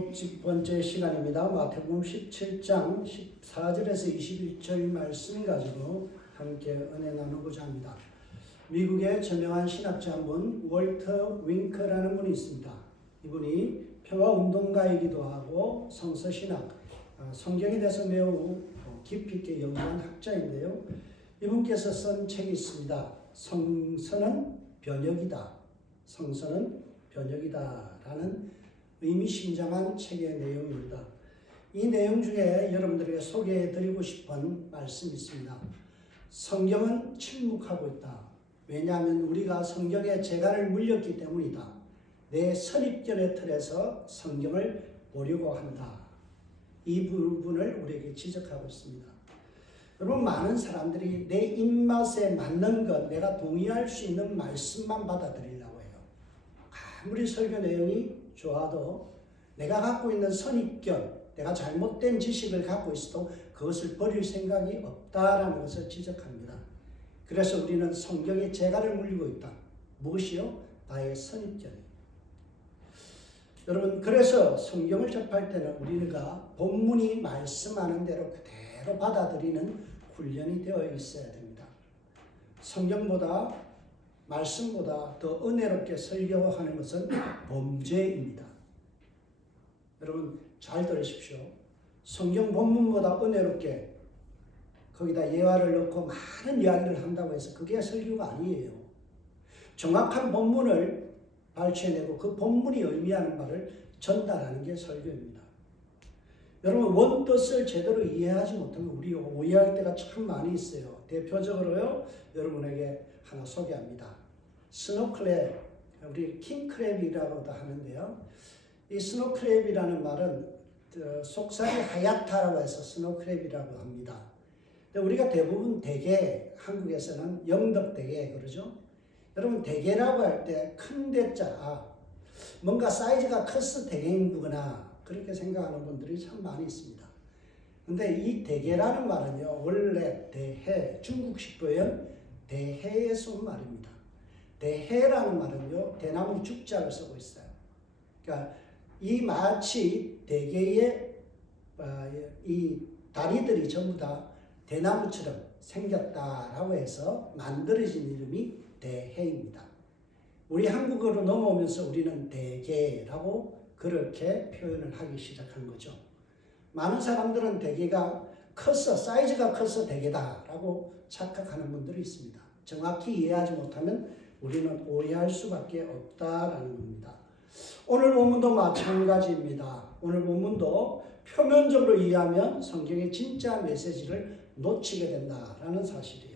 10번째 시간입니다. 마태복음 17장 14절에서 21절 말씀 가지고 함께 은혜 나누고자 합니다. 미국의 저명한 신학자 한 분, 월터 윙크라는 분이 있습니다. 이분이 평화운동가이기도 하고 성서신학, 성경에 대해서 매우 깊이 있게 연구한 학자인데요. 이분께서 쓴 책이 있습니다. 성서는 변혁이다. 성서는 변혁이다 라는 의미심장한 책의 내용입니다. 이 내용 중에 여러분들에게 소개해드리고 싶은 말씀이 있습니다. 성경은 침묵하고 있다. 왜냐하면 우리가 성경에 재간을 물렸기 때문이다. 내 선입견의 틀에서 성경을 보려고 한다. 이 부분을 우리에게 지적하고 있습니다. 여러분, 많은 사람들이 내 입맛에 맞는 것, 내가 동의할 수 있는 말씀만 받아들이려고 해요. 아무리 설교 내용이 좋아도 내가 갖고 있는 선입견, 내가 잘못된 지식을 갖고 있어도 그것을 버릴 생각이 없다라는 것을 지적합니다. 그래서 우리는 성경에 재간을 물리고 있다. 무엇이요? 나의 선입견이에요. 여러분, 그래서 성경을 접할 때는 우리가 본문이 말씀하는 대로 그대로 받아들이는 훈련이 되어 있어야 됩니다. 성경보다 말씀보다 더 은혜롭게 설교하는 것은 범죄입니다. 여러분 잘 들으십시오. 성경 본문보다 은혜롭게 거기다 예화를 넣고 많은 이야기를 한다고 해서 그게 설교가 아니에요. 정확한 본문을 발췌해내고 그 본문이 의미하는 바를 전달하는 게 설교입니다. 여러분, 원뜻을 제대로 이해하지 못하면 우리 오해할 때가 참 많이 있어요. 대표적으로요, 여러분에게 하나 소개합니다. 스노클랩, 우리 킹크랩이라고도 하는데요. 이 스노크랩이라는 말은 속살이 하얗다라고 해서 스노크랩이라고 합니다. 근데 우리가 대부분 대게, 한국에서는 영덕대게 그러죠. 여러분, 대게라고 할 때 큰 대자, 뭔가 사이즈가 커서 대게인구나 그렇게 생각하는 분들이 참 많이 있습니다. 근데 이 대게라는 말은요, 원래 대해, 중국식 표현 대해에서 온 말입니다. 대해라는 말은요, 대나무 죽자를 쓰고 있어요. 그러니까 이 마치 대게의 이 다리들이 전부 다 대나무처럼 생겼다라고 해서 만들어진 이름이 대해입니다. 우리 한국어로 넘어오면서 우리는 대게라고 그렇게 표현을 하기 시작한 거죠. 많은 사람들은 대게가 커서, 사이즈가 커서 대게다라고 착각하는 분들이 있습니다. 정확히 이해하지 못하면 우리는 오해할 수밖에 없다라는 겁니다. 오늘 본문도 마찬가지입니다. 오늘 본문도 표면적으로 이해하면 성경의 진짜 메시지를 놓치게 된다라는 사실이에요.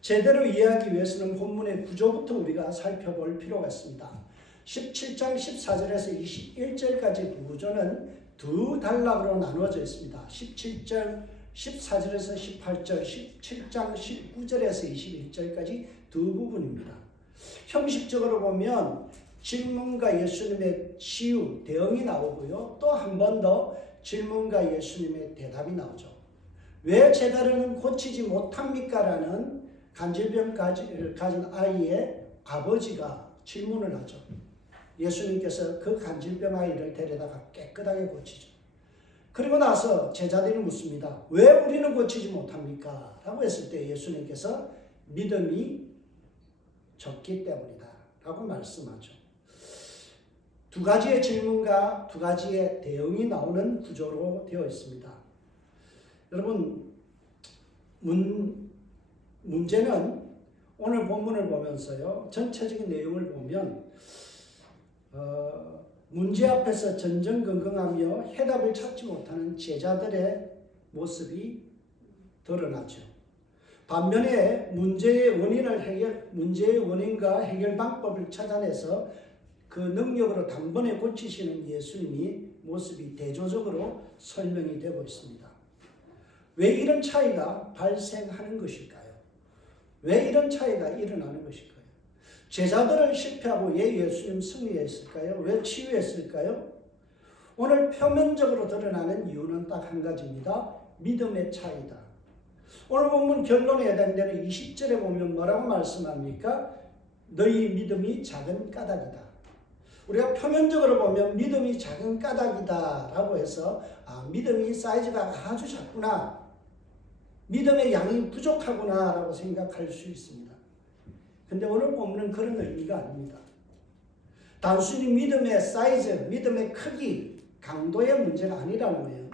제대로 이해하기 위해서는 본문의 구조부터 우리가 살펴볼 필요가 있습니다. 17장 14절에서 21절까지 구조는 두 단락으로 나누어져 있습니다. 17절 14절에서 18절, 17장 19절에서 21절까지 두 부분입니다. 형식적으로 보면 질문과 예수님의 치유, 대응이 나오고요. 또 한 번 더 질문과 예수님의 대답이 나오죠. 왜 제자들은 고치지 못합니까? 라는 간질병 가진 아이의 아버지가 질문을 하죠. 예수님께서 그 간질병 아이를 데려다가 깨끗하게 고치죠. 그리고 나서 제자들이 묻습니다. 왜 우리는 고치지 못합니까? 라고 했을 때 예수님께서 믿음이 적기 때문이다 라고 말씀하죠. 두 가지의 질문과 두 가지의 대응이 나오는 구조로 되어 있습니다. 여러분, 문제는 오늘 본문을 보면서요, 전체적인 내용을 보면 문제 앞에서 전전긍긍하며 해답을 찾지 못하는 제자들의 모습이 드러나죠. 반면에 문제의 원인과 해결 방법을 찾아내서 그 능력으로 단번에 고치시는 예수님이 모습이 대조적으로 설명이 되고 있습니다. 왜 이런 차이가 발생하는 것일까요? 왜 이런 차이가 일어나는 것일까요? 제자들은 실패하고 왜 예수님 승리했을까요? 왜 치유했을까요? 오늘 표면적으로 드러나는 이유는 딱 한 가지입니다. 믿음의 차이다. 오늘 본문 결론에 해당되는 20절에 보면 뭐라고 말씀합니까? 너희 믿음이 작은 까닭이다. 우리가 표면적으로 보면 믿음이 작은 까닭이다라고 해서 믿음이 사이즈가 아주 작구나, 믿음의 양이 부족하구나라고 생각할 수 있습니다. 근데 오늘 본문은 그런 의미가 아닙니다. 단순히 믿음의 사이즈, 믿음의 크기, 강도의 문제가 아니라는 거예요.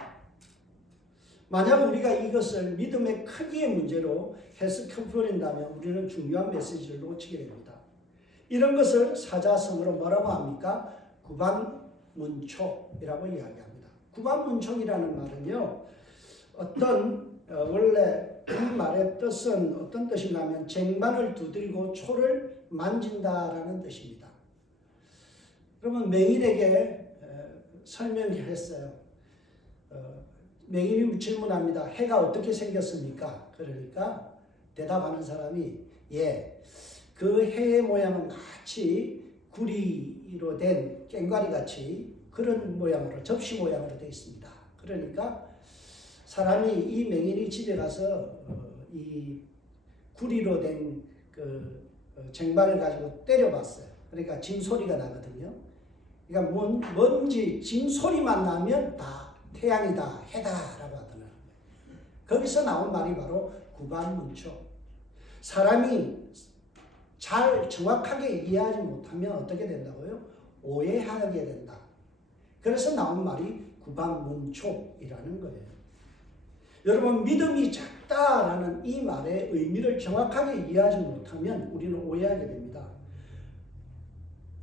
만약 우리가 이것을 믿음의 크기의 문제로 해석해버린다면 우리는 중요한 메시지를 놓치게 됩니다. 이런 것을 사자성어로 뭐라고 합니까? 구반문초이라고 이야기합니다. 구반문초이라는 말은요, 원래 이 말의 뜻은 어떤 뜻인가 하면 쟁반을 두드리고 초를 만진다라는 뜻입니다. 그러면 맹인에게 설명을 했어요. 맹인이 질문합니다. 해가 어떻게 생겼습니까? 그러니까 대답하는 사람이 그 해의 모양은 마치 구리로 된 꽹과리 같이 그런 모양으로, 접시 모양으로 되어 있습니다. 그러니까 사람이, 이 맹인이 집에 가서 이 구리로 된 그 쟁반을 가지고 때려봤어요. 그러니까 징소리가 나거든요. 그러니까 뭔지 징소리만 나면 다 태양이다, 해다라고 하더라고요. 거기서 나온 말이 바로 구반문초. 사람이 잘 정확하게 이해하지 못하면 어떻게 된다고요? 오해하게 된다. 그래서 나온 말이 구반문초이라는 거예요. 여러분, 믿음이 작다라는 이 말의 의미를 정확하게 이해하지 못하면 우리는 오해하게 됩니다.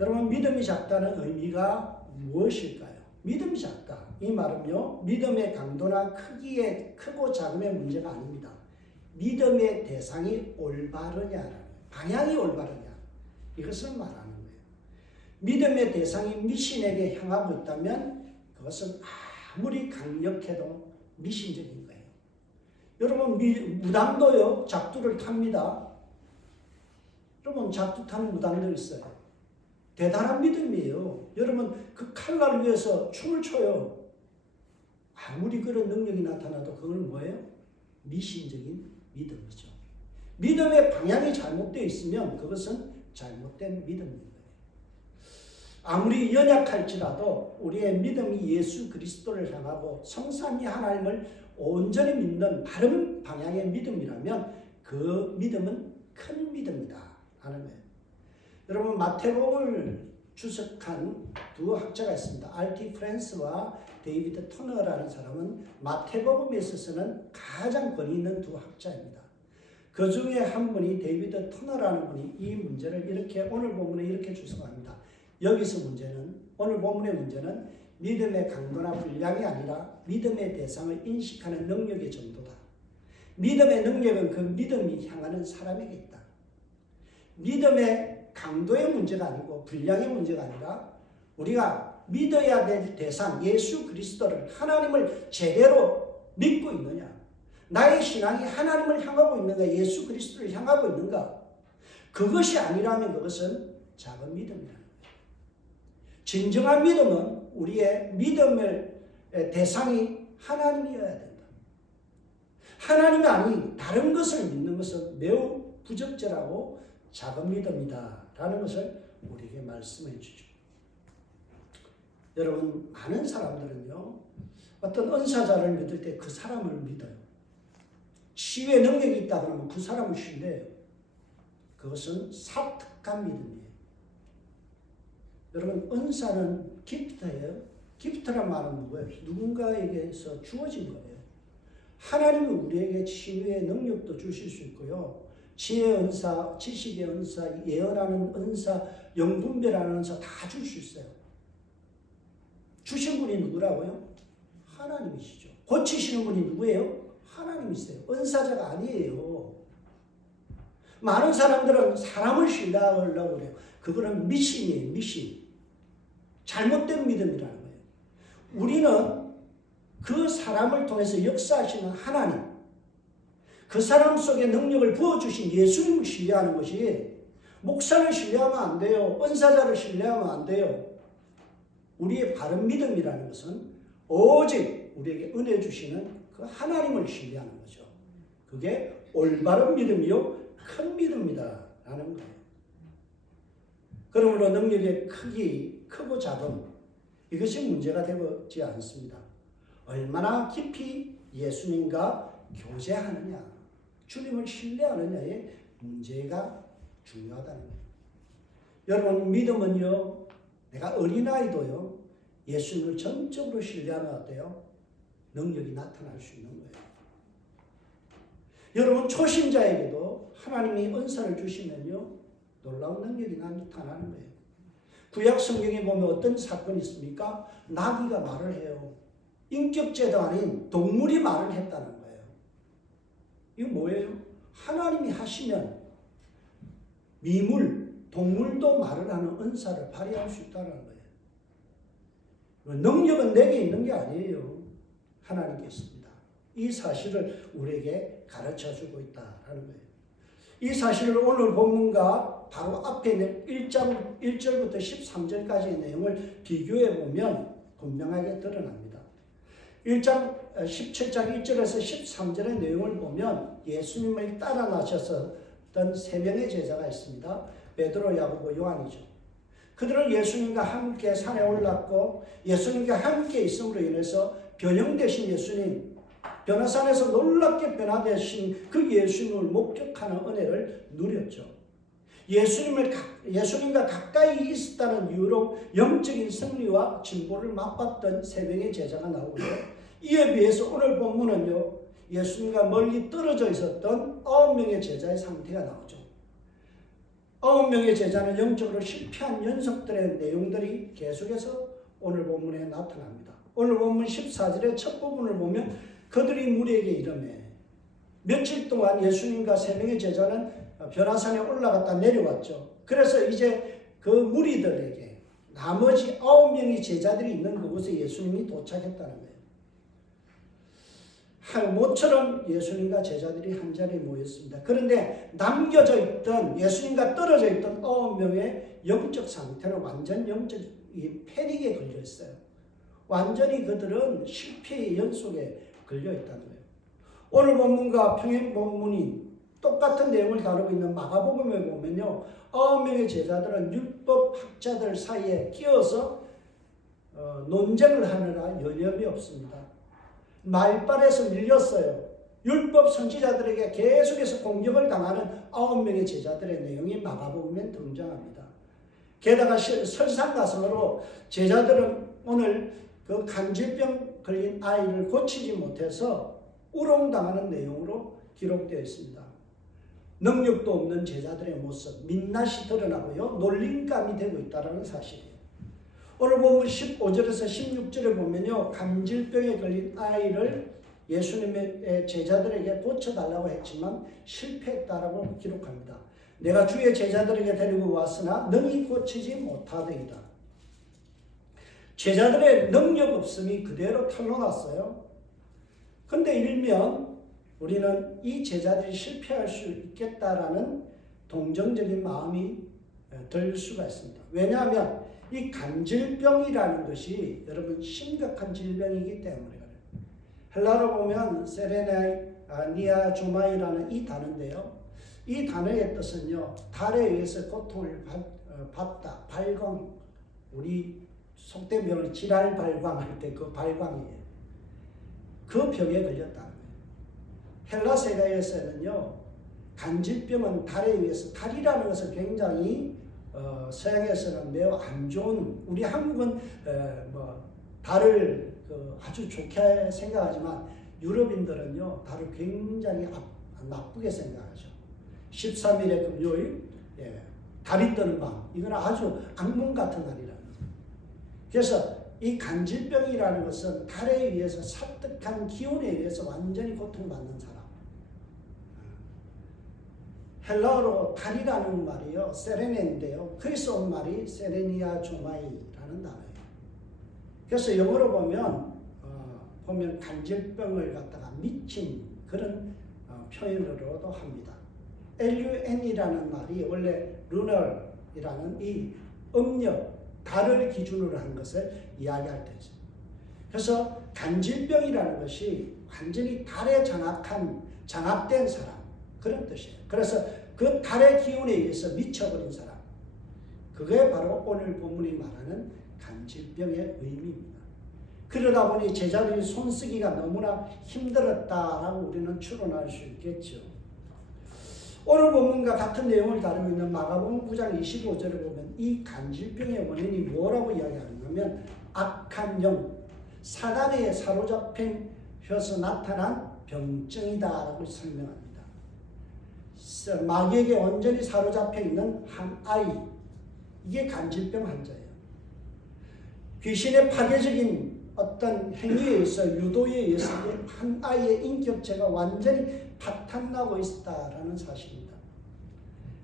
여러분, 믿음이 작다는 의미가 무엇일까요? 믿음이 작다. 이 말은요, 믿음의 강도나 크기의 크고 작음의 문제가 아닙니다. 믿음의 대상이 올바르냐, 방향이 올바르냐, 이것을 말하는 거예요. 믿음의 대상이 미신에게 향하고 있다면 그것은 아무리 강력해도 미신적인 거예요. 여러분, 무당도요, 작두를 탑니다. 여러분, 작두 타는 무당들 있어요. 대단한 믿음이에요. 여러분, 그 칼날을 위해서 춤을 춰요. 아무리 그런 능력이 나타나도 그건 뭐예요? 미신적인 믿음이죠. 믿음의 방향이 잘못되어 있으면 그것은 잘못된 믿음인 거예요. 아무리 연약할지라도 우리의 믿음이 예수 그리스도를 향하고 성삼위 하나님을 온전히 믿는 바른 방향의 믿음이라면 그 믿음은 큰 믿음이다 하는 거예요. 여러분, 마태복음을 주석한 두 학자가 있습니다. R.T. 프랜스와 데이비드 터너라는 사람은 마태복음에 있어서는 가장 권위 있는 두 학자입니다. 그 중에 한 분이 데이비드 터너라는 분이 이 문제를 이렇게 오늘 본문에 이렇게 주석합니다. 여기서 오늘 본문의 문제는 믿음의 강도나 분량이 아니라 믿음의 대상을 인식하는 능력의 정도다. 믿음의 능력은 그 믿음이 향하는 사람에게 있다. 믿음의 강도의 문제가 아니고 분량의 문제가 아니라 우리가 믿어야 될 대상, 예수 그리스도를, 하나님을 제대로 믿고 있느냐, 나의 신앙이 하나님을 향하고 있는가, 예수 그리스도를 향하고 있는가, 그것이 아니라면 그것은 작은 믿음이라는 거예요. 진정한 믿음은 우리의 믿음의 대상이 하나님이어야 된다. 하나님이 아닌 다른 것을 믿는 것은 매우 부적절하고 작은 믿음이다 라는 것을 우리에게 말씀해 주죠. 여러분, 많은 사람들은요, 어떤 은사자를 믿을 때 그 사람을 믿어요. 치유의 능력이 있다 그러면 그 사람을 신뢰해요. 그것은 사특한 믿음이에요. 여러분, 은사는 기프트예요. 기프트란 말은 뭐예요? 누군가에게서 주어진 거예요. 하나님은 우리에게 치유의 능력도 주실 수 있고요, 지혜의 은사, 지식의 은사, 예언하는 은사, 영분별하는 은사 다 줄 수 있어요. 주신 분이 누구라고요? 하나님이시죠. 고치시는 분이 누구예요? 하나님이세요. 은사자가 아니에요. 많은 사람들은 사람을 신뢰하려고 그래요. 그거는 미신이에요. 미신. 잘못된 믿음이라는 거예요. 우리는 그 사람을 통해서 역사하시는 하나님, 그 사람 속에 능력을 부어주신 예수님을 신뢰하는 것이, 목사를 신뢰하면 안 돼요. 은사자를 신뢰하면 안 돼요. 우리의 바른 믿음이라는 것은 오직 우리에게 은혜 주시는 그 하나님을 신뢰하는 거죠. 그게 올바른 믿음이요, 큰 믿음이다 라는 거예요. 그러므로 능력의 크고 작음, 이것이 문제가 되지 않습니다. 얼마나 깊이 예수님과 교제하느냐, 주님을 신뢰하느냐의 문제가 중요하다는 거예요. 여러분, 믿음은요, 내가 어린아이도요, 예수님을 전적으로 신뢰하면 어때요? 능력이 나타날 수 있는 거예요. 여러분, 초신자에게도 하나님이 은사를 주시면요, 놀라운 능력이 나타나는 거예요. 구약 성경에 보면 어떤 사건이 있습니까? 나귀가 말을 해요. 인격제도 아닌 동물이 말을 했다는 거예요. 이거 뭐예요? 하나님이 하시면 동물도 말을 하는 은사를 발휘할 수 있다는 거예요. 능력은 내게 있는 게 아니에요. 하나님께 있습니다. 이 사실을 우리에게 가르쳐주고 있다는 거예요. 이 사실을 오늘 본문과 바로 앞에 있는 1절부터 13절까지의 내용을 비교해 보면 분명하게 드러납니다. 17장 1절에서 13절의 내용을 보면 예수님을 따라 나셨던 세 명의 제자가 있습니다. 베드로, 야고보, 요한이죠. 그들은 예수님과 함께 산에 올랐고 예수님과 함께 있음으로 인해서 변형되신 예수님, 변화산에서 놀랍게 변화되신 그 예수님을 목격하는 은혜를 누렸죠. 예수님과 가까이 있었다는 이유로 영적인 승리와 진보를 맛봤던 세 명의 제자가 나오고요. 이에 비해서 오늘 본문은요, 예수님과 멀리 떨어져 있었던 9명의 제자의 상태가 나오죠. 9명의 제자는 영적으로 실패한 녀석들의 내용들이 계속해서 오늘 본문에 나타납니다. 오늘 본문 14절의 첫 부분을 보면 그들이 무리에게 이르매, 며칠 동안 예수님과 세 명의 제자는 변화산에 올라갔다 내려왔죠. 그래서 이제 그 무리들에게 나머지 9명의 제자들이 있는 그곳에 예수님이 도착했다는 거예요. 모처럼 예수님과 제자들이 한자리에 모였습니다. 그런데 남겨져 있던, 예수님과 떨어져 있던 9명의 영적 상태는 완전 영적 패닉에 걸려 있어요. 완전히 그들은 실패의 연속에 걸려 있다는 거예요. 오늘 본문과 평행 본문이 똑같은 내용을 다루고 있는 마가복음에 보면요, 9명의 제자들은 율법 학자들 사이에 끼어서 논쟁을 하느라 여념이 없습니다. 말발에서 밀렸어요. 율법 선지자들에게 계속해서 공격을 당하는 9명의 제자들의 내용이 마가복음에 등장합니다. 게다가 설상가상으로 제자들은 오늘 그 간질병 걸린 아이를 고치지 못해서 우롱당하는 내용으로 기록되어 있습니다. 능력도 없는 제자들의 모습, 민낯이 드러나고요, 놀림감이 되고 있다는 사실이에요. 오늘 본문 15절에서 16절에 보면요, 간질병에 걸린 아이를 예수님의 제자들에게 고쳐달라고 했지만 실패했다라고 기록합니다. 내가 주의 제자들에게 데리고 왔으나 능히 고치지 못하더이다. 제자들의 능력 없음이 그대로 탄로났어요. 근데 일면 우리는 이 제자들이 실패할 수 있겠다라는 동정적인 마음이 들 수가 있습니다. 왜냐하면 이 간질병이라는 것이 여러분 심각한 질병이기 때문에 그래요. 헬라로 보면 세레니아 조마이라는 이 단어인데요. 이 단어의 뜻은요, 달에 의해서 고통을 받다, 발광, 우리 속된 병을 질환 발광할 때 그 발광이에요. 그 병에 걸렸다는 거예요. 헬라 세계에서는요, 간질병은 달에 의해서, 달이라는 것은 굉장히 서양에서는 매우 안 좋은, 우리 한국은 달을 아주 좋게 생각하지만 유럽인들은요, 달을 굉장히 나쁘게 생각하죠. 13일의 금요일, 달이 뜨는 밤, 이건 아주 악몽 같은 날이라는 거죠. 그래서 이 간질병이라는 것은 달에 의해서 삽득한 기운에 의해서 완전히 고통받는 사람. 헬라어로 달이라는 말이요, 세레네인데요. 그래서 온 말이 세레니아 조마이라는 단어예요. 그래서 영어로 보면 간질병을 갖다가 미친 그런 표현으로도 합니다. LUN이라는 말이 원래 lunar이라는 이 음력, 달을 기준으로 한 것을 이야기할 때죠. 그래서 간질병이라는 것이 완전히 달에 장악된 사람, 그런 뜻이에요. 그래서 그 달의 기운에 의해서 미쳐버린 사람, 그게 바로 오늘 본문이 말하는 간질병의 의미입니다. 그러다 보니 제자들이 손쓰기가 너무나 힘들었다라고 우리는 추론할 수 있겠죠. 오늘 본문과 같은 내용을 다루고 있는 마가복음 9장 25절을 보면 이 간질병의 원인이 뭐라고 이야기하냐면 악한 영, 사단에 사로잡혀서 나타난 병증이다라고 설명합니다. 마귀에게 온전히 사로잡혀 있는 한 아이, 이게 간질병 환자예요. 귀신의 파괴적인 어떤 행위에 의해서, 유도에 의해서 한 아이의 인격체가 완전히 바탕나고 있다라는 사실입니다.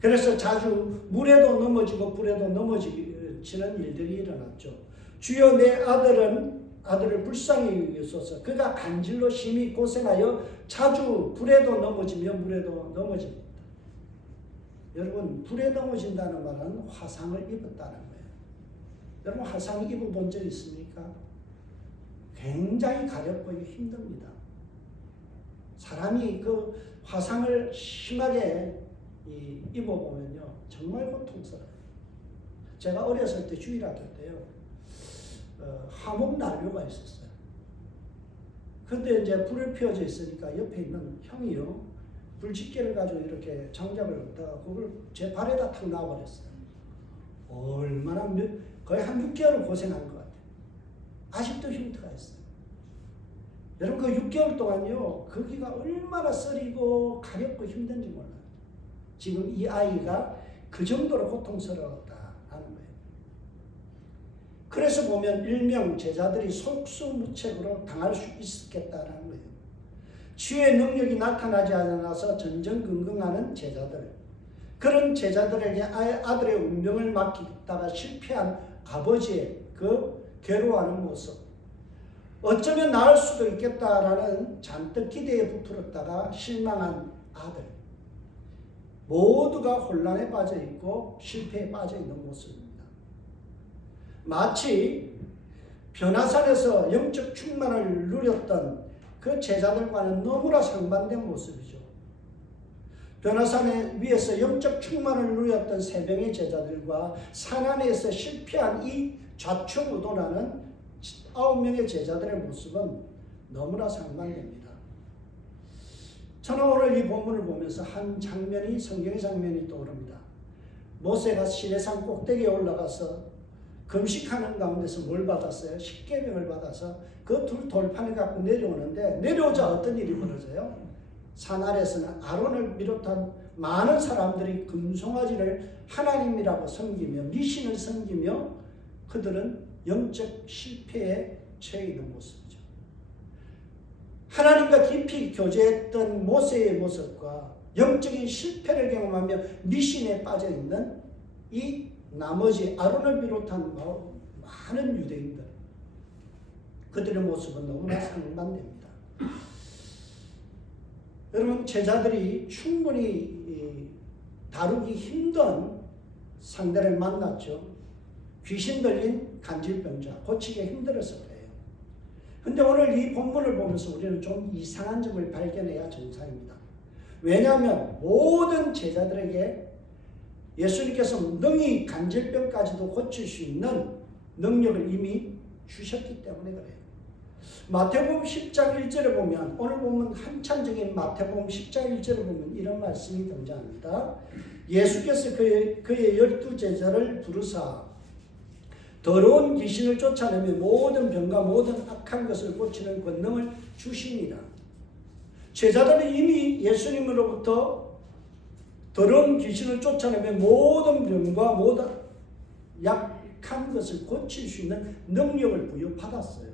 그래서 자주 물에도 넘어지고 불에도 넘어지는 일들이 일어났죠. 주여 내 아들을 불쌍히 여기소서. 그가 간질로 심히 고생하여 자주 불에도 넘어지며 물에도 넘어집니다. 여러분, 불에 넘어진다는 말은 화상을 입었다는 거예요. 여러분, 화상 입어본 적 있습니까? 굉장히 가렵고 힘듭니다. 사람이 그 화상을 심하게 입어보면요, 정말 고통스러워요. 제가 어렸을 때 주일학교 때요, 화목난로가 있었어요. 근데 이제 불을 피워져 있으니까 옆에 있는 형이요, 불집게를 가지고 이렇게 장작을 넣다가 그걸 제 발에다 탁 놔버렸어요. 얼마나 거의 한 6개월을 고생한 것 같아요. 아직도 흉터가 있어요. 여러분, 그 6개월 동안요, 거기가 얼마나 쓰리고 가렵고 힘든지 몰라요. 지금 이 아이가 그 정도로 고통스러웠다라는 거예요. 그래서 보면 일명 제자들이 속수무책으로 당할 수 있었겠다라는 거예요. 치유의 능력이 나타나지 않아서 전전긍긍하는 제자들, 그런 제자들에게 아들의 운명을 맡기다가 실패한 아버지의 그 괴로워하는 모습, 어쩌면 나을 수도 있겠다라는 잔뜩 기대에 부풀었다가 실망한 아들, 모두가 혼란에 빠져 있고 실패에 빠져 있는 모습입니다. 마치 변화산에서 영적 충만을 누렸던 그 제자들과는 너무나 상반된 모습이죠. 변화산 위에서 영적 충만을 누렸던 세 명의 제자들과 산 안에서 실패한 이 좌충우돌하는 9명의 제자들의 모습은 너무나 상반됩니다. 저는 오늘 이 본문을 보면서 한 장면이, 성경의 장면이 떠오릅니다. 모세가 시내산 꼭대기에 올라가서 금식하는 가운데서 뭘 받았어요? 십계명을 받아서 그 둘 돌판을 갖고 내려오는데, 내려오자 어떤 일이 벌어져요? 산 아래서는 아론을 비롯한 많은 사람들이 금송아지를 하나님이라고 섬기며 미신을 섬기며 그들은 영적 실패에 처해 있는 모습이죠. 하나님과 깊이 교제했던 모세의 모습과 영적인 실패를 경험하며 미신에 빠져 있는 이 나머지 아론을 비롯한 많은 유대인들, 그들의 모습은 너무나 상반됩니다. 여러분, 제자들이 충분히 다루기 힘든 상대를 만났죠. 귀신 들린 간질병자, 고치기 힘들어서 그래요. 근데 오늘 이 본문을 보면서 우리는 좀 이상한 점을 발견해야 정상입니다. 왜냐하면 모든 제자들에게 예수님께서 능히 간질병까지도 고칠 수 있는 능력을 이미 주셨기 때문에 그래요. 마태복음 10장 1절에 보면, 오늘 보면 한참적인 마태복음 10장 1절에 보면 이런 말씀이 등장합니다. 예수께서 그의 12제자를 부르사 더러운 귀신을 쫓아내며 모든 병과 모든 악한 것을 고치는 권능을 주시니라. 제자들은 이미 예수님으로부터 더러운 귀신을 쫓아내며 모든 병과 모든 약한 것을 고칠 수 있는 능력을 부여받았어요.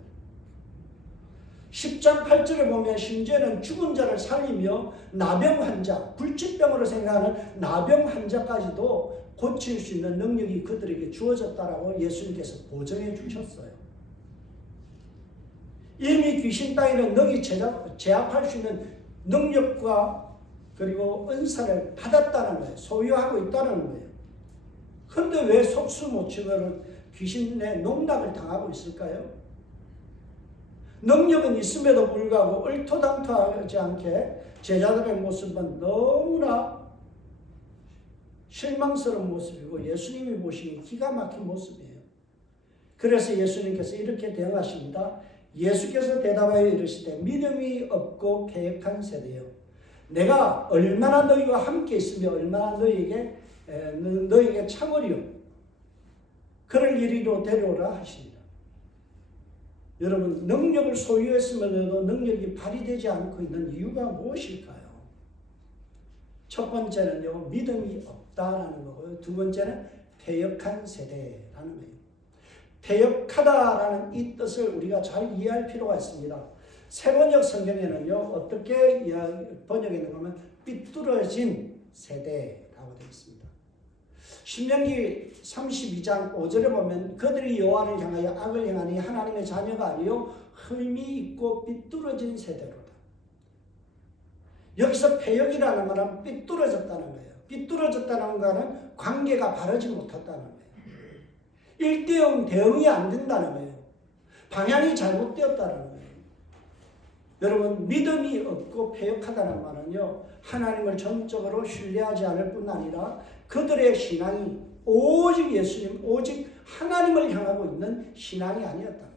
10장 8절에 보면 심지어는 죽은 자를 살리며 나병 환자, 불치병으로 생각하는 나병 환자까지도 고칠 수 있는 능력이 그들에게 주어졌다라고 예수님께서 보증해 주셨어요. 이미 귀신 따위는 능히 제압할 수 있는 능력과 그리고 은사를 받았다는 거예요. 소유하고 있다는 거예요. 그런데 왜 속수무책으로 귀신의 농락을 당하고 있을까요? 능력은 있음에도 불구하고 얼토당토하지 않게 제자들의 모습은 너무나 실망스러운 모습이고 예수님이 보시니 기가 막힌 모습이에요. 그래서 예수님께서 이렇게 대응하십니다. 예수께서 대답하여 이르시되 믿음이 없고 계획한 세대여 내가 얼마나 너희와 함께 있으며 얼마나 너희에게 참으리요 그를 이리로 데려오라 하십니다. 여러분 능력을 소유했으면서도 능력이 발휘되지 않고 있는 이유가 무엇일까요? 첫 번째는요 믿음이 없다라는 거고요. 두 번째는 패역한 세대라는 거예요. 패역하다라는 이 뜻을 우리가 잘 이해할 필요가 있습니다. 새번역 성경에는요 어떻게 번역했는가 하면 삐뚤어진 세대라고 되어 있습니다. 신명기 32장 5절에 보면 그들이 여호와를 향하여 악을 행하니 하나님의 자녀가 아니요 흠이 있고 삐뚤어진 세대로다. 여기서 패역이라는 말은 삐뚤어졌다는 거예요. 삐뚤어졌다는 것은 관계가 바르지 못했다는 거예요. 1대0 대응이 안 된다는 거예요. 방향이 잘못되었다는 거예요. 여러분 믿음이 없고 패역하다는 말은요 하나님을 전적으로 신뢰하지 않을 뿐 아니라 그들의 신앙이 오직 예수님 오직 하나님을 향하고 있는 신앙이 아니었다는 거예요.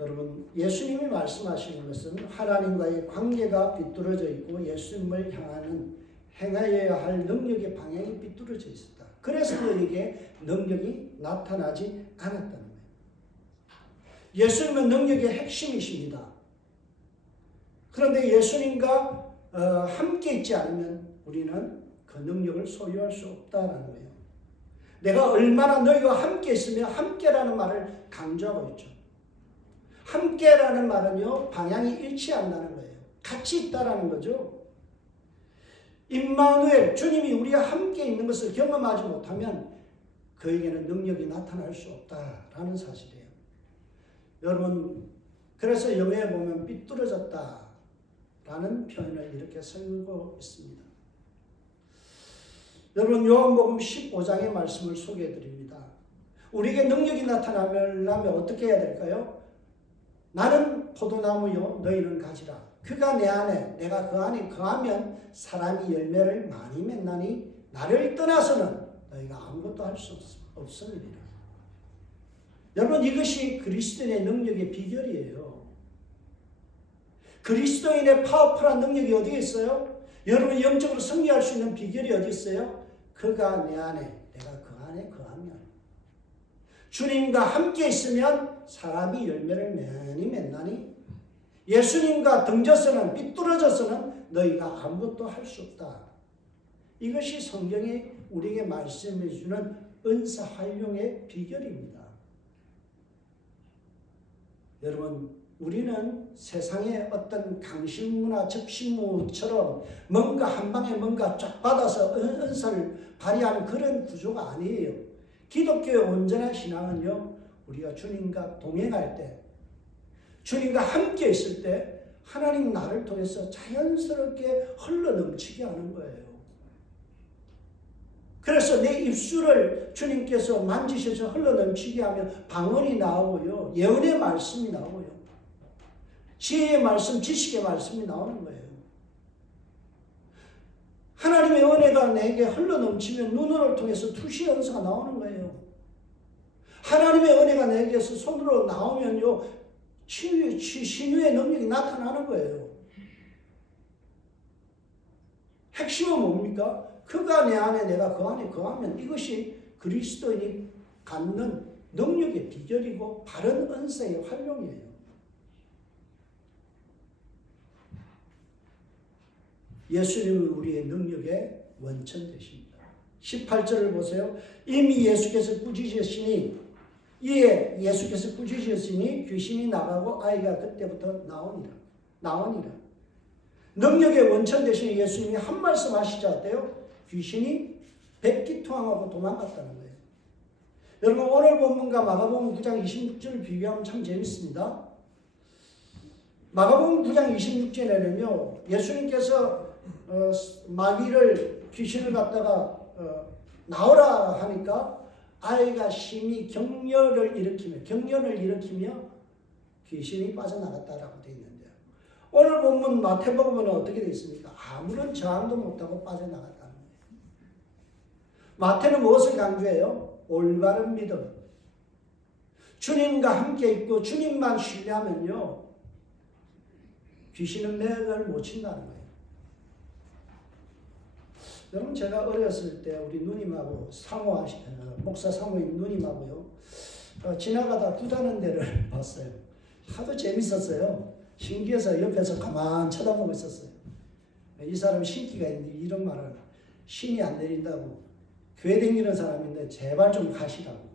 여러분 예수님이 말씀하시는 것은 하나님과의 관계가 삐뚤어져 있고 예수님을 행하여야 할 능력의 방향이 삐뚤어져 있었다. 그래서 너에게 능력이 나타나지 않았다는 거예요. 예수님은 능력의 핵심이십니다. 그런데 예수님과 함께 있지 않으면 우리는 그 능력을 소유할 수 없다는 거예요. 내가 얼마나 너희와 함께 있으며 함께라는 말을 강조하고 있죠. 함께라는 말은요 방향이 일치한다는 거예요. 같이 있다라는 거죠. 임마누엘 주님이 우리와 함께 있는 것을 경험하지 못하면 그에게는 능력이 나타날 수 없다라는 사실이에요. 여러분 그래서 영어에 보면 삐뚤어졌다라는 표현을 이렇게 쓰고 있습니다. 여러분 요한복음 15장의 말씀을 소개해 드립니다. 우리에게 능력이 나타나려면 어떻게 해야 될까요? 나는 포도나무요 너희는 가지라. 그가 내 안에 내가 그 안에 거하면 사람이 열매를 많이 맺나니 나를 떠나서는 너희가 아무것도 할 수 없습니다. 여러분 이것이 그리스도인의 능력의 비결이에요. 그리스도인의 파워풀한 능력이 어디에 있어요? 여러분 영적으로 승리할 수 있는 비결이 어디 있어요? 그가 내 안에 내가 그 안에 거하면 주님과 함께 있으면 사람이 열매를 많이 맺나니 예수님과 등져서는 삐뚤어져서는 너희가 아무것도 할 수 없다. 이것이 성경이 우리에게 말씀해 주는 은사 활용의 비결입니다. 여러분 우리는 세상의 어떤 강신무나 접신무처럼 뭔가 한 방에 뭔가 쫙 받아서 은사를 발휘하는 그런 구조가 아니에요. 기독교의 온전한 신앙은요 우리가 주님과 동행할 때 주님과 함께 있을 때 하나님 나를 통해서 자연스럽게 흘러넘치게 하는 거예요. 그래서 내 입술을 주님께서 만지셔서 흘러넘치게 하면 방언이 나오고요. 예언의 말씀이 나오고요. 지혜의 말씀, 지식의 말씀이 나오는 거예요. 하나님의 은혜가 내게 흘러넘치면 눈으로 통해서 투시 연사가 나오는 거예요. 하나님의 은혜가 내게서 손으로 나오면요. 신유의 능력이 나타나는 거예요. 핵심은 뭡니까? 그가 내 안에 내가 그 안에 거하면 이것이 그리스도인이 갖는 능력의 비결이고 바른 은사의 활용이에요. 예수님은 우리의 능력의 원천 되십니다. 18절을 보세요. 이미 예수께서 꾸짖으시니 이에 예수께서 꾸짖으시니 귀신이 나가고 아이가 그때부터 나오니라. 능력의 원천 되시는 예수님이 한 말씀 하시자 어때요? 귀신이 백기투항하고 도망갔다는 거예요. 여러분 오늘 본문과 마가복음 9장 26절을 비교하면 참 재밌습니다. 마가복음 9장 26절에는요. 예수님께서 귀신을 갖다가 나오라 하니까 아이가 심히 경련을 일으키며 귀신이 빠져나갔다라고 되어 있는데요. 오늘 본문 마태복음은 어떻게 되어 있습니까? 아무런 저항도 못하고 빠져나갔다는 거예요. 마태는 무엇을 강조해요? 올바른 믿음. 주님과 함께 있고 주님만 신뢰하면요, 귀신은 맥을 못 친다는 거예요. 여러분, 제가 어렸을 때 우리 누님하고 목사 사모인 누님하고요, 지나가다 구다는 데를 봤어요. 하도 재밌었어요. 신기해서 옆에서 가만 쳐다보고 있었어요. 이 사람 신기가 있는데 이런 말을, 신이 안 내린다고, 교회 다니는 사람인데 제발 좀 가시라고.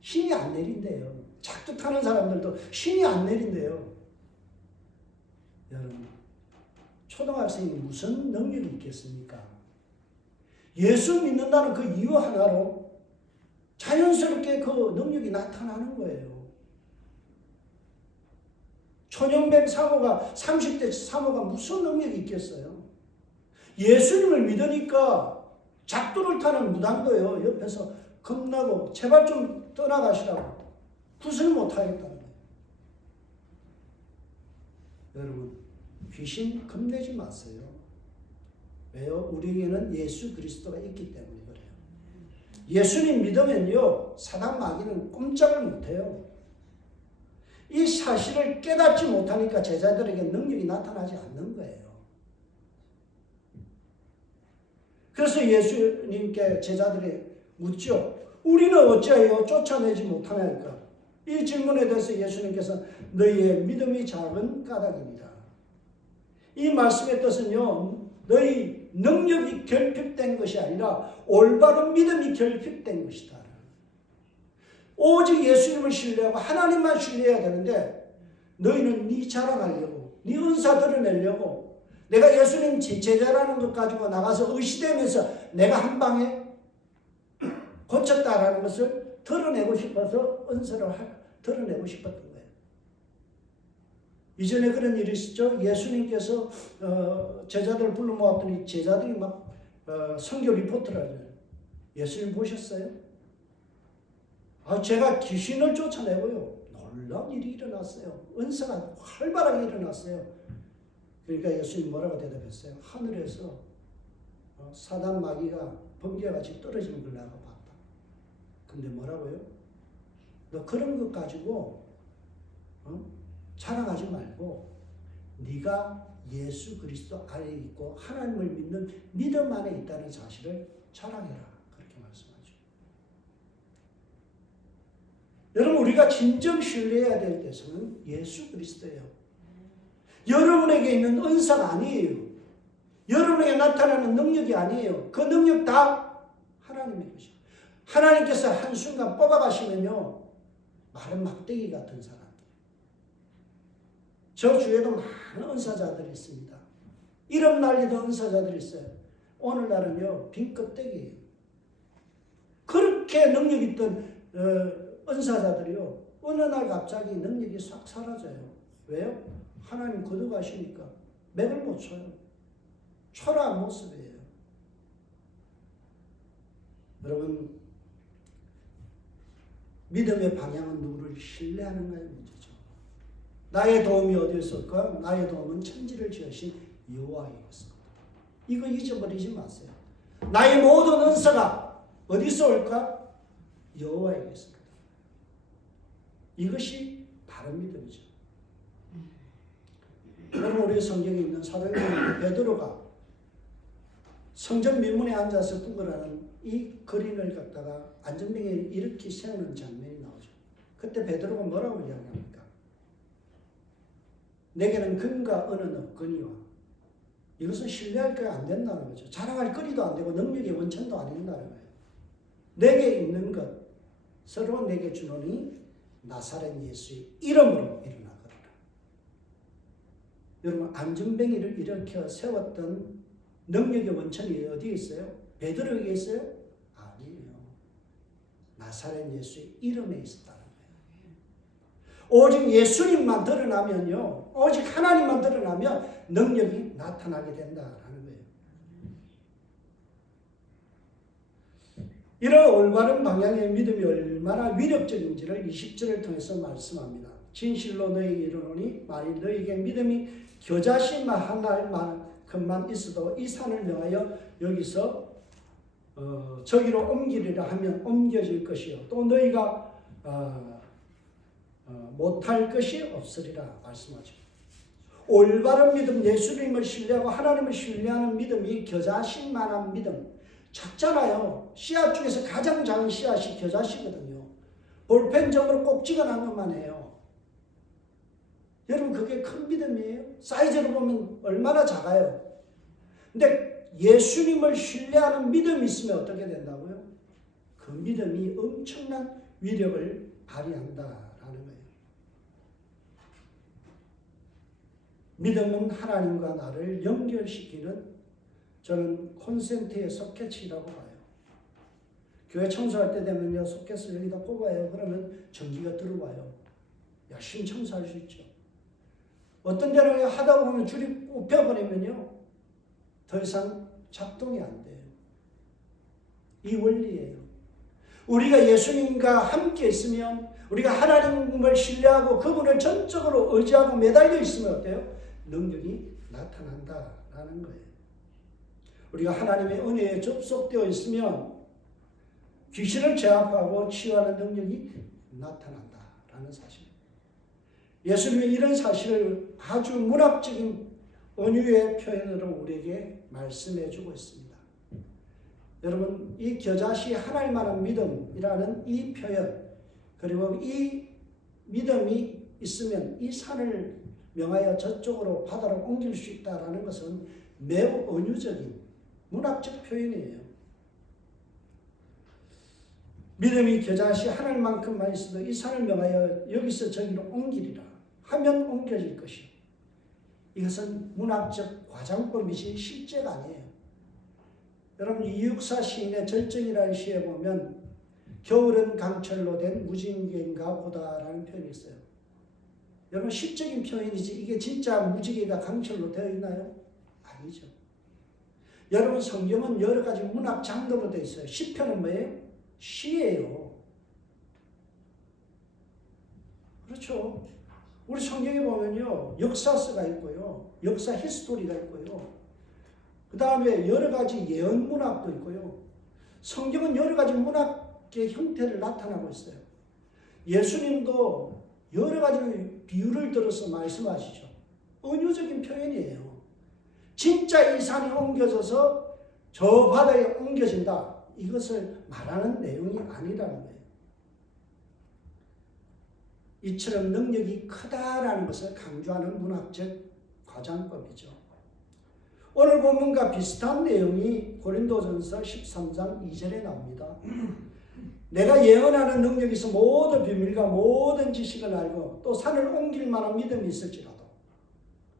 신이 안 내린대요. 작두 타는 사람들도 신이 안 내린대요. 여러분, 초등학생이 무슨 능력이 있겠습니까? 예수 믿는다는 그 이유 하나로 자연스럽게 그 능력이 나타나는 거예요. 초년백 사모가, 30대 사모가 무슨 능력이 있겠어요? 예수님을 믿으니까 작두를 타는 무당도요, 옆에서 겁나고 제발 좀 떠나가시라고 구슬 못하겠다는 거예요. 여러분, 귀신 겁내지 마세요. 왜요? 우리에게는 예수 그리스도가 있기 때문에 그래요. 예수님 믿으면요, 사단 마귀는 꼼짝을 못해요. 이 사실을 깨닫지 못하니까 제자들에게 능력이 나타나지 않는 거예요. 그래서 예수님께 제자들이 묻죠. 우리는 어찌하여 쫓아내지 못하나이까? 이 질문에 대해서 예수님께서 너희의 믿음이 작은 까닭입니다. 이 말씀의 뜻은요, 너희 능력이 결핍된 것이 아니라 올바른 믿음이 결핍된 것이다. 오직 예수님을 신뢰하고 하나님만 신뢰해야 되는데, 너희는 네 자랑하려고, 네 은사 드러내려고, 내가 예수님 제자라는 것 가지고 나가서 의시되면서 내가 한 방에 고쳤다라는 것을 드러내고 싶어서 은사를 드러내고 싶었던 거예요. 이전에 그런 일이 있었죠. 예수님께서 제자들을 불러 모았더니 제자들이 막 선교 리포트를 하잖아요. 예수님 보셨어요? 제가 귀신을 쫓아내고요, 놀라운 일이 일어났어요. 은사가 활발하게 일어났어요. 그러니까 예수님 뭐라고 대답했어요? 하늘에서 사단 마귀가 번개같이 떨어지는 걸 내가 봤다. 근데 뭐라고요? 너 그런 것 가지고 자랑하지 말고 네가 예수 그리스도 안에 있고 하나님을 믿는 믿음 안에 있다는 사실을 자랑해라. 그렇게 말씀하죠. 여러분, 우리가 진정 신뢰해야 될 대상은 예수 그리스도예요. 여러분에게 있는 은사가 아니에요. 여러분에게 나타나는 능력이 아니에요. 그 능력 다 하나님의 것이에요. 하나님께서 한순간 뽑아가시면요, 마른 막대기 같은 사람. 저 주에도 많은 은사자들이 있습니다. 이름 날리던 은사자들이 있어요. 오늘날은요, 빈 껍데기예요. 그렇게 능력 있던 은사자들이요, 어느 날 갑자기 능력이 싹 사라져요. 왜요? 하나님 거듭하시니까 맥을 못 쳐요. 초라한 모습이에요. 여러분, 믿음의 방향은 누구를 신뢰하는가의 문제죠. 나의 도움이 어디서 올까? 나의 도움은 천지를 지으신 여호와이었습니다. 이거 잊어버리지 마세요. 나의 모든 은사가 어디서 올까? 여호와이겠습니다. 이것이 바른 믿음이죠. 여러분, 우리 성경에 있는 사도행전 베드로가 성전 민문에 앉아서 구걸하는 이 거린을 갖다가 안전병에 이렇게 세우는 장면이 나오죠. 그때 베드로가 뭐라고 이야기합니까? 내게는 근과 은은 없거니와. 이것은 신뢰할 게 안 된다는 거죠. 자랑할 거리도 안 되고 능력의 원천도 안 된다는 거예요. 내게 있는 것 서로 내게 주노니 나사렛 예수의 이름으로 일어나거라. 여러분, 안전병이를 일으켜 세웠던 능력의 원천이 어디에 있어요? 베드로에게 있어요? 아니에요. 나사렛 예수의 이름에 있었다는 거예요. 오직 예수님만 드러나면요, 오직 하나님만 드러나면 능력이 나타나게 된다라는 거예요. 이런 올바른 방향의 믿음이 얼마나 위력적인지를 20절을 통해서 말씀합니다. 진실로 너희에게 이르노니 만일 너희에게 믿음이 겨자씨만 하나만큼만 있어도 이 산을 명하여 여기서 저기로 옮기리라 하면 옮겨질 것이요 또 너희가 못할 것이 없으리라 말씀하죠. 올바른 믿음, 예수님을 신뢰하고 하나님을 신뢰하는 믿음이 겨자씨만한 믿음. 작잖아요. 씨앗 중에서 가장 작은 씨앗이 겨자씨거든요. 볼펜점으로 꼭 찍어놓은 것만 해요. 여러분 그게 큰 믿음이에요? 사이즈로 보면 얼마나 작아요. 근데 예수님을 신뢰하는 믿음이 있으면 어떻게 된다고요? 그 믿음이 엄청난 위력을 발휘한다라는 거예요. 믿음은 하나님과 나를 연결시키는 저는 콘센트의 소켓이라고 봐요. 교회 청소할 때 되면요. 소켓을 여기다 꼽아요. 그러면 전기가 들어와요. 열심히 청소할 수 있죠. 어떤 데는 하다 보면 줄이 꼽혀버리면요. 더 이상 작동이 안 돼요. 이 원리예요. 우리가 예수님과 함께 있으면 우리가 하나님을 신뢰하고 그분을 전적으로 의지하고 매달려 있으면 어때요? 능력이 나타난다라는 거예요. 우리가 하나님의 은혜에 접속되어 있으면 귀신을 제압하고 치유하는 능력이 나타난다라는 사실. 예수님이 이런 사실을 아주 문학적인 은유의 표현으로 우리에게 말씀해 주고 있습니다. 여러분, 이 겨자씨 하나님만한 믿음이라는 이 표현, 그리고 이 믿음이 있으면 이 산을 명하여 저쪽으로 바다로 옮길 수 있다는 것은 매우 은유적인 문학적 표현이에요. 믿음이 겨자씨 하늘만큼만 있어도 이 산을 명하여 여기서 저기로 옮기리라 하면 옮겨질 것이. 이것은 문학적 과장법이지 실제가 아니에요. 여러분 이육사 시인의 절정이라는 시에 보면 겨울은 강철로 된 무지개인가 보다라는 표현이 있어요. 여러분 시적인 표현이지 이게 진짜 무지개가 강철로 되어 있나요? 아니죠. 여러분 성경은 여러 가지 문학 장르로 되어 있어요. 시편은 뭐예요? 시예요. 그렇죠. 우리 성경에 보면요. 역사서가 있고요. 역사 히스토리가 있고요. 그 다음에 여러 가지 예언 문학도 있고요. 성경은 여러 가지 문학의 형태를 나타나고 있어요. 예수님도 여러 가지 비유를 들어서 말씀하시죠. 은유적인 표현이에요. 진짜 이 산이 옮겨져서 저 바다에 옮겨진다. 이것을 말하는 내용이 아니라는 거예요. 이처럼 능력이 크다라는 것을 강조하는 문학적 과장법이죠. 오늘 본문과 비슷한 내용이 고린도전서 13장 2절에 나옵니다. 내가 예언하는 능력이 있어 모든 비밀과 모든 지식을 알고 또 산을 옮길 만한 믿음이 있을지라도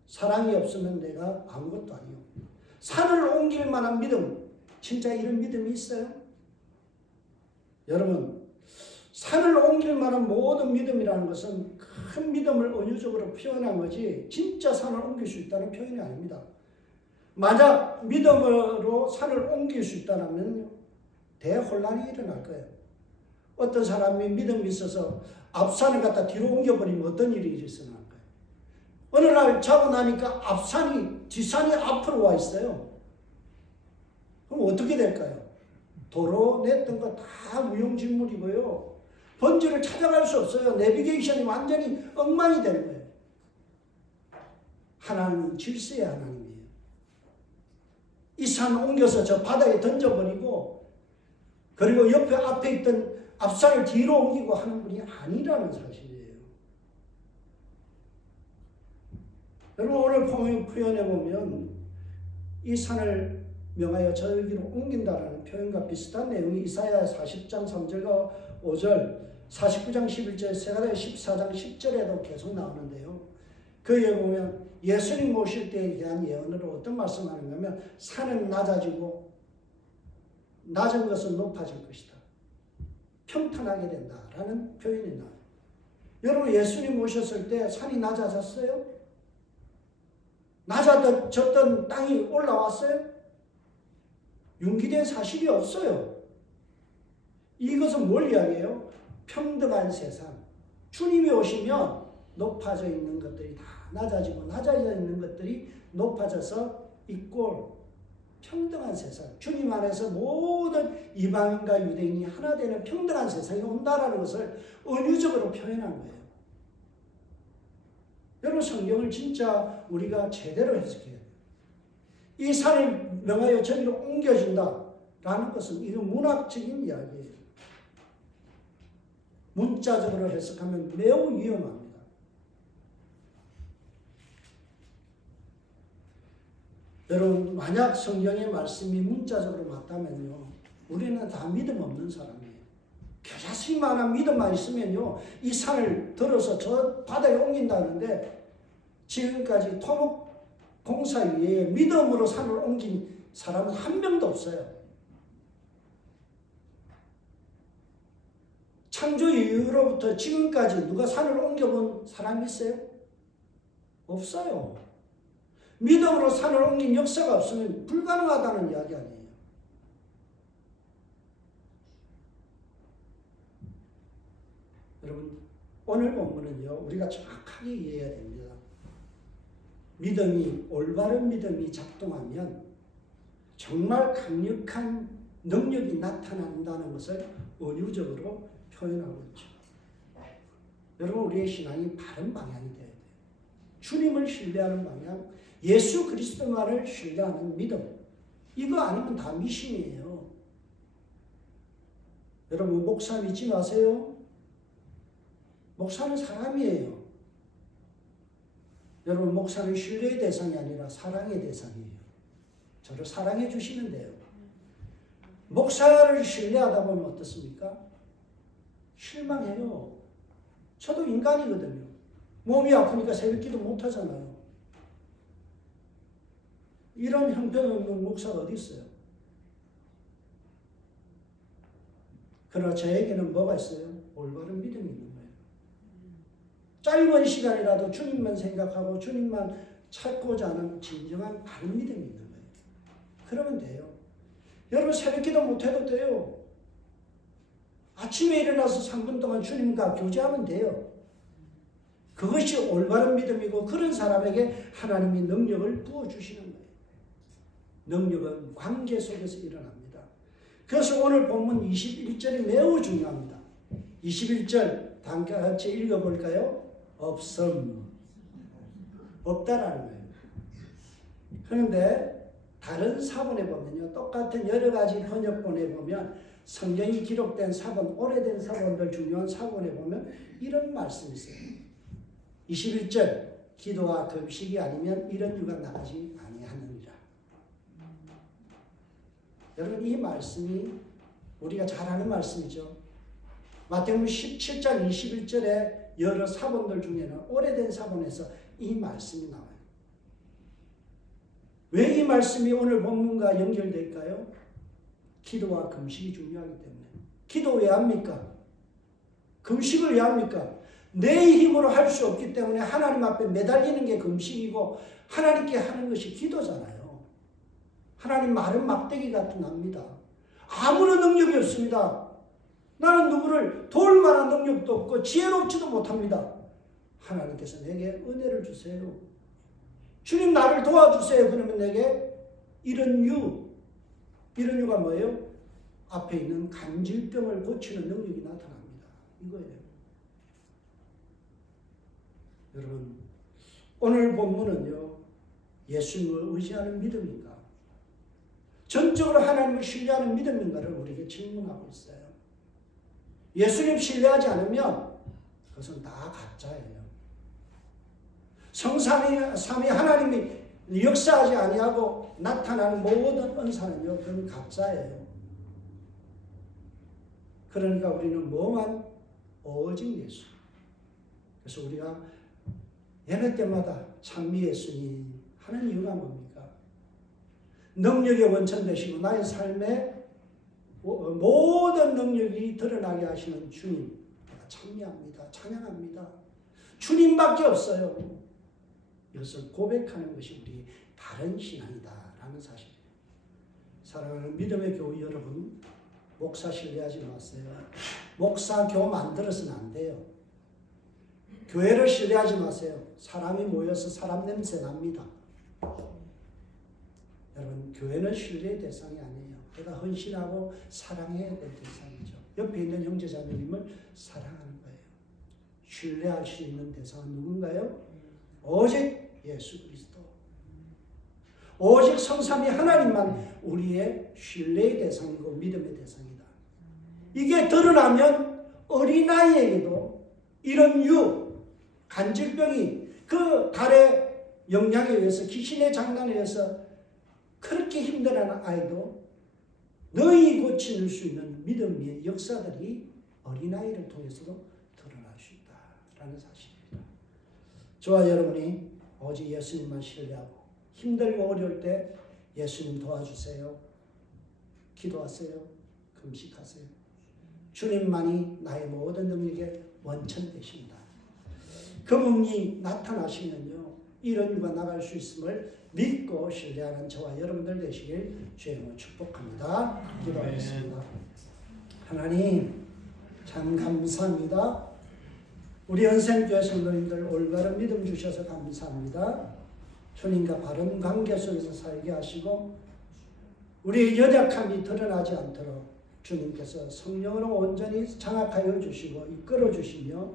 사랑이 없으면 내가 아무것도 아니요. 산을 옮길 만한 믿음, 진짜 이런 믿음이 있어요? 여러분, 산을 옮길 만한 모든 믿음이라는 것은 큰 믿음을 은유적으로 표현한 거지 진짜 산을 옮길 수 있다는 표현이 아닙니다. 만약 믿음으로 산을 옮길 수 있다면 대혼란이 일어날 거예요. 어떤 사람이 믿음이 있어서 앞산을 갖다 뒤로 옮겨버리면 어떤 일이 일어날 거예요. 어느 날 자고 나니까 앞산이 뒷산이 앞으로 와 있어요. 그럼 어떻게 될까요? 도로 냈던 거 다 무용지물이고요. 번지를 찾아갈 수 없어요. 내비게이션이 완전히 엉망이 되는 거예요. 하나님은 질서의 하나님이에요. 이 산 옮겨서 저 바다에 던져버리고 그리고 옆에 앞에 있던 앞산을 뒤로 옮기고 하는 분이 아니라는 사실이에요. 여러분 오늘 표현해 보면 이 산을 명하여 저기로 옮긴다라는 표현과 비슷한 내용이 이사야 40장 3절과 5절, 49장 11절, 세가랴 14장 10절에도 계속 나오는데요. 거기에 보면 예수님 모실 때에 대한 예언으로 어떤 말씀을 하는가 하면 산은 낮아지고 낮은 것은 높아질 것이다. 평탄하게 된다라는 표현이 나와요. 여러분 예수님 모셨을 때 산이 낮아졌어요? 낮아졌던 땅이 올라왔어요? 융기된 사실이 없어요. 이것은 뭘 이야기해요? 평등한 세상. 주님이 오시면 높아져 있는 것들이 다 낮아지고 낮아져 있는 것들이 높아져서 이꼴 평등한 세상, 주님 안에서 모든 이방인과 유대인이 하나 되는 평등한 세상이 온다라는 것을 은유적으로 표현한 거예요. 여러분, 성경을 진짜 우리가 제대로 해석해야 돼요. 이 산을 명하여 저리로 옮겨준다라는 것은 이건 문학적인 이야기예요. 문자적으로 해석하면 매우 위험합니다. 여러분, 만약 성경의 말씀이 문자적으로 맞다면요, 우리는 다 믿음 없는 사람이에요. 겨자씨만한 믿음만 있으면요, 이 산을 들어서 저 바다에 옮긴다는데 지금까지 토목공사 위에 믿음으로 산을 옮긴 사람은 한 명도 없어요. 창조 이후로부터 지금까지 누가 산을 옮겨본 사람이 있어요? 없어요. 믿음으로 산을 옮긴 역사가 없으면 불가능하다는 이야기 아니에요. 여러분, 오늘 본문은요, 우리가 정확하게 이해해야 됩니다. 믿음이, 올바른 믿음이 작동하면 정말 강력한 능력이 나타난다는 것을 은유적으로 표현하고 있죠. 여러분, 우리의 신앙이 바른 방향이 돼야 돼요. 주님을 신뢰하는 방향, 예수 그리스도만을 신뢰하는 믿음, 이거 아니면 다 미신이에요. 여러분, 목사 믿지 마세요. 목사는 사람이에요. 여러분, 목사는 신뢰의 대상이 아니라 사랑의 대상이에요. 저를 사랑해 주시면 돼요. 목사를 신뢰하다 보면 어떻습니까? 실망해요. 저도 인간이거든요. 몸이 아프니까 새벽기도 못하잖아요. 이런 형편없는 목사가 어디 있어요? 그러나 저에게는 뭐가 있어요? 올바른 믿음이 있는 거예요. 짧은 시간이라도 주님만 생각하고 주님만 찾고자 하는 진정한 바른 믿음이 있는 거예요. 그러면 돼요. 여러분, 새벽기도 못해도 돼요. 아침에 일어나서 3분 동안 주님과 교제하면 돼요. 그것이 올바른 믿음이고, 그런 사람에게 하나님이 능력을 부어주시는 거예요. 능력은 관계 속에서 일어납니다. 그래서 오늘 본문 21절이 매우 중요합니다. 21절 다 같이 읽어볼까요? 없음. 없다라는 거예요. 그런데 다른 사본에 보면요, 똑같은 여러 가지 번역본에 보면, 성경이 기록된 사본, 오래된 사본들, 중요한 사본에 보면 이런 말씀이 있어요. 21절, 기도와 금식이 아니면 이런 유가 나가지 아니하느니라. 여러분, 이 말씀이 우리가 잘 아는 말씀이죠. 마태복음 17장 21절에 여러 사본들 중에는 오래된 사본에서 이 말씀이 나와요. 왜 이 말씀이 오늘 본문과 연결될까요? 기도와 금식이 중요하기 때문에. 기도 왜 합니까? 금식을 왜 합니까? 내 힘으로 할 수 없기 때문에 하나님 앞에 매달리는 게 금식이고, 하나님께 하는 것이 기도잖아요. 하나님 말은 막대기 같은 납니다. 아무런 능력이 없습니다. 나는 누구를 도울 만한 능력도 없고 지혜롭지도 못합니다. 하나님께서 내게 은혜를 주세요. 주님, 나를 도와주세요. 그러면 내게 이런 유가 뭐예요? 앞에 있는 간질병을 고치는 능력이 나타납니다. 이거예요. 여러분, 오늘 본문은요, 예수님을 의지하는 믿음인가, 전적으로 하나님을 신뢰하는 믿음인가를 우리에게 질문하고 있어요. 예수님 신뢰하지 않으면 그것은 다 가짜예요. 성삼위 하나님이 역사하지 아니하고 나타나는 모든 은사는요, 그건 가짜예요. 그러니까 우리는 뭐만? 오직 예수. 그래서 우리가 예배 때마다 찬미 예수님 하는 이유가 뭡니까? 능력의 원천 되시고 나의 삶에 모든 능력이 드러나게 하시는 주님, 내가 찬미합니다. 찬양합니다. 주님밖에 없어요. 이것을 고백하는 것이 우리 바른 신앙이다라는 사실이에요. 사랑하는 믿음의 교우 여러분, 목사 신뢰하지 마세요. 목사 교 만들어서는 안 돼요. 교회를 신뢰하지 마세요. 사람이 모여서 사람 냄새 납니다. 여러분, 교회는 신뢰의 대상이 아니에요. 내가 헌신하고 사랑해야 될 대상이죠. 옆에 있는 형제자매님을 사랑하는 거예요. 신뢰할 수 있는 대상은 누군가요? 오직 예수 그리스도. 오직 성삼위 하나님만 우리의 신뢰의 대상이고 믿음의 대상이다. 이게 드러나면 어린아이에게도 이런 간질병이 그 달의 영향에 의해서 귀신의 장난에 의해서 그렇게 힘들어하는 아이도 너희 고칠 수 있는 믿음의 역사들이 어린아이를 통해서도 드러날 수 있다라는 사실입니다. 저와 여러분이 오직 예수님만 신뢰하고 힘들고 어려울 때 예수님 도와주세요. 기도하세요. 금식하세요. 주님만이 나의 모든 능력의 원천 되십니다. 그분이 나타나시면요, 이런 유가 나갈 수 있음을 믿고 신뢰하는 저와 여러분들 되시길 주의 이름으로 축복합니다. 기도하겠습니다. 하나님, 참 감사합니다. 우리 은생교회 성도님들 올바른 믿음 주셔서 감사합니다. 주님과 바른 관계 속에서 살게 하시고 우리의 연약함이 드러나지 않도록 주님께서 성령으로 온전히 장악하여 주시고 이끌어 주시며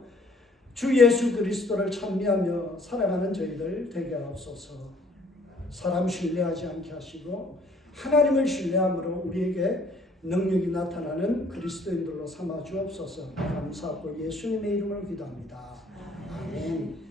주 예수 그리스도를 찬미하며 살아가는 저희들 되게 하옵소서. 사람 신뢰하지 않게 하시고 하나님을 신뢰함으로 우리에게 능력이 나타나는 그리스도인들로 삼아 주옵소서. 감사하고 예수님의 이름으로 기도합니다. 아멘.